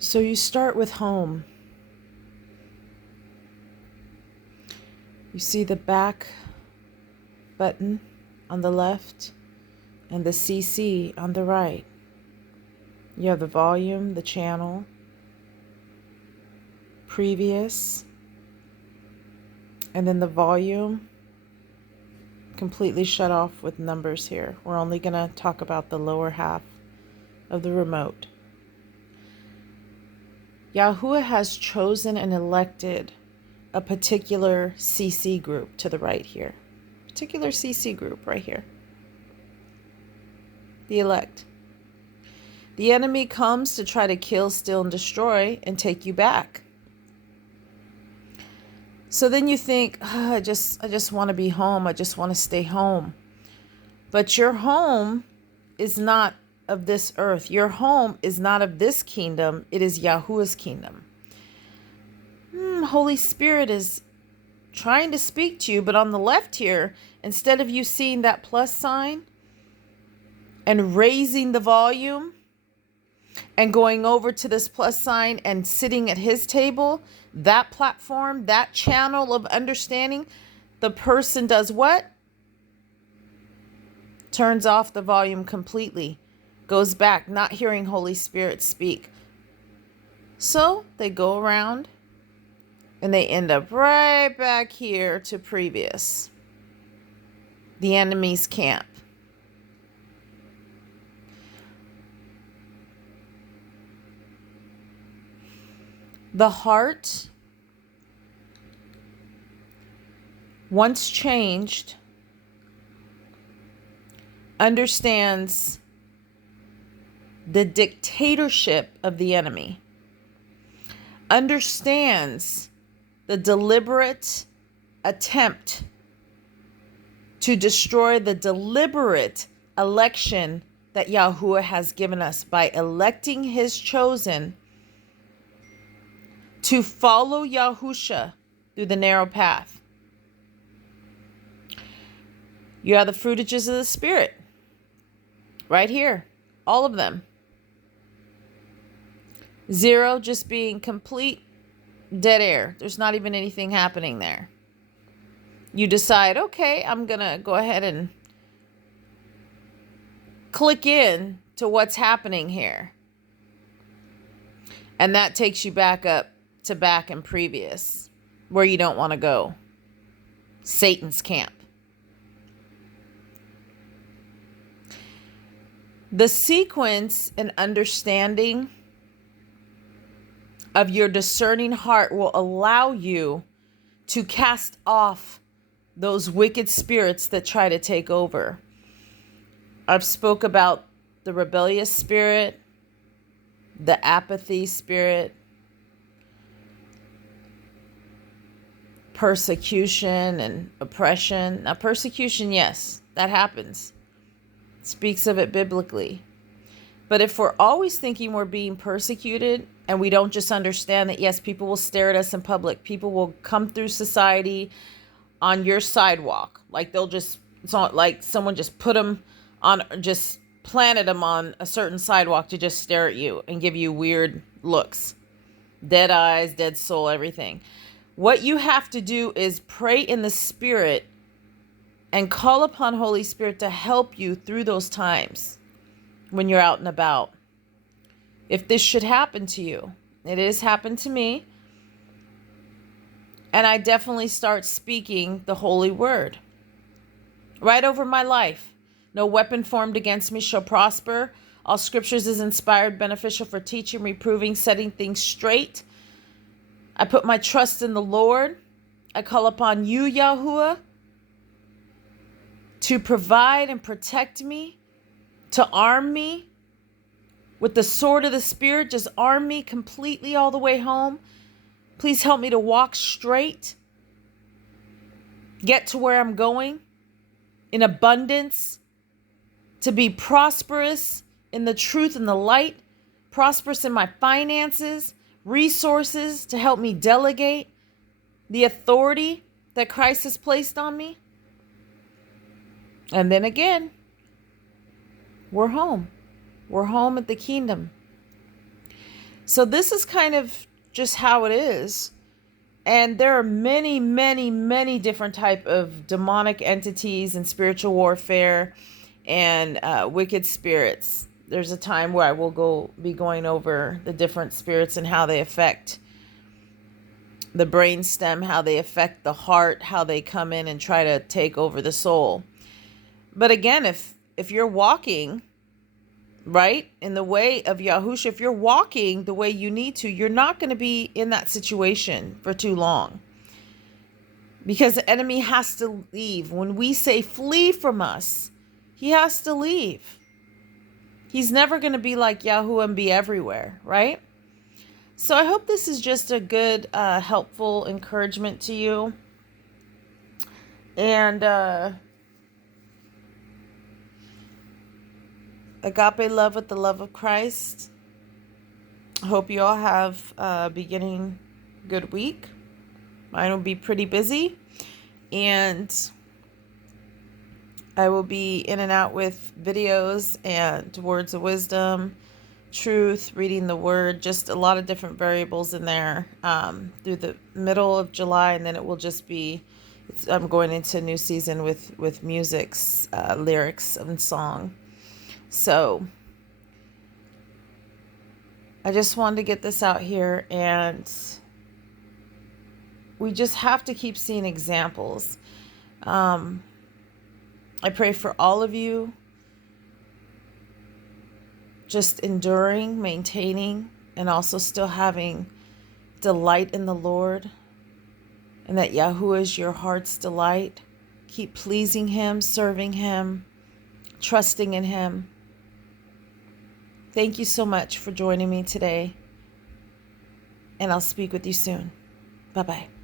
So you start with home. You see the back button on the left and the CC on the right. You have the volume, the channel, previous, and then the volume completely shut off with numbers here. We're only going to talk about the lower half of the remote. Yahuah has chosen and elected a particular CC group to the right here. Particular CC group right here. The elect. The enemy comes to try to kill, steal, and destroy and take you back. So then you think, I just want to be home. I just want to stay home. But your home is not of this earth. Your home is not of this kingdom. It is Yahuah's kingdom. Holy Spirit is trying to speak to you, but on the left here, instead of you seeing that plus sign and raising the volume and going over to this plus sign and sitting at his table, that platform, that channel of understanding, the person does what? Turns off the volume completely, goes back, not hearing Holy Spirit speak. So they go around and they end up right back here to previous, the enemy's camp. The heart, once changed, understands the dictatorship of the enemy, understands the deliberate attempt to destroy the deliberate election that Yahuah has given us by electing his chosen to follow Yahusha through the narrow path. You have the fruitages of the Spirit right here, all of them. 0 just being complete dead air. There's not even anything happening there. You decide, okay, I'm going to go ahead and click in to what's happening here. And that takes you back up to back and previous, where you don't want to go. Satan's camp. The sequence and understanding of your discerning heart will allow you to cast off those wicked spirits that try to take over. I've spoke about the rebellious spirit, the apathy spirit, persecution and oppression. Now, persecution, yes, that happens. It speaks of it biblically. But if we're always thinking we're being persecuted and we don't just understand that, yes, people will stare at us in public. People will come through society on your sidewalk. Like it's not like someone just put them on, just planted them on a certain sidewalk to just stare at you and give you weird looks. Dead eyes, dead soul, everything. What you have to do is pray in the Spirit and call upon Holy Spirit to help you through those times when you're out and about. If this should happen to you, it has happened to me. And I definitely start speaking the holy word right over my life. No weapon formed against me shall prosper. All scriptures is inspired, beneficial for teaching, reproving, setting things straight. I put my trust in the Lord. I call upon you, Yahuah, to provide and protect me, to arm me with the sword of the Spirit. Just arm me completely all the way home. Please help me to walk straight, get to where I'm going in abundance, to be prosperous in the truth and the light, prosperous in my finances, resources to help me delegate the authority that Christ has placed on me. And then again, we're home. We're home at the kingdom. So this is kind of just how it is. And there are many, many, many different type of demonic entities and spiritual warfare and wicked spirits. There's a time where I will be going over the different spirits and how they affect the brain stem, how they affect the heart, how they come in and try to take over the soul. But again, if you're walking right in the way of Yahushua, if you're walking the way you need to, you're not going to be in that situation for too long, because the enemy has to leave. When we say flee from us, he has to leave. He's never going to be like Yahuah and be everywhere, right? So I hope this is just a good, helpful encouragement to you. And agape love with the love of Christ. I hope you all have a beginning good week. Mine will be pretty busy. And I will be in and out with videos and words of wisdom, truth, reading the word, just a lot of different variables in there through the middle of July. And then it will just be, I'm going into a new season with music's lyrics and song. So I just wanted to get this out here, and we just have to keep seeing examples. I pray for all of you, just enduring, maintaining, and also still having delight in the Lord, and that Yahuah is your heart's delight. Keep pleasing him, serving him, trusting in him. Thank you so much for joining me today, and I'll speak with you soon. Bye-bye.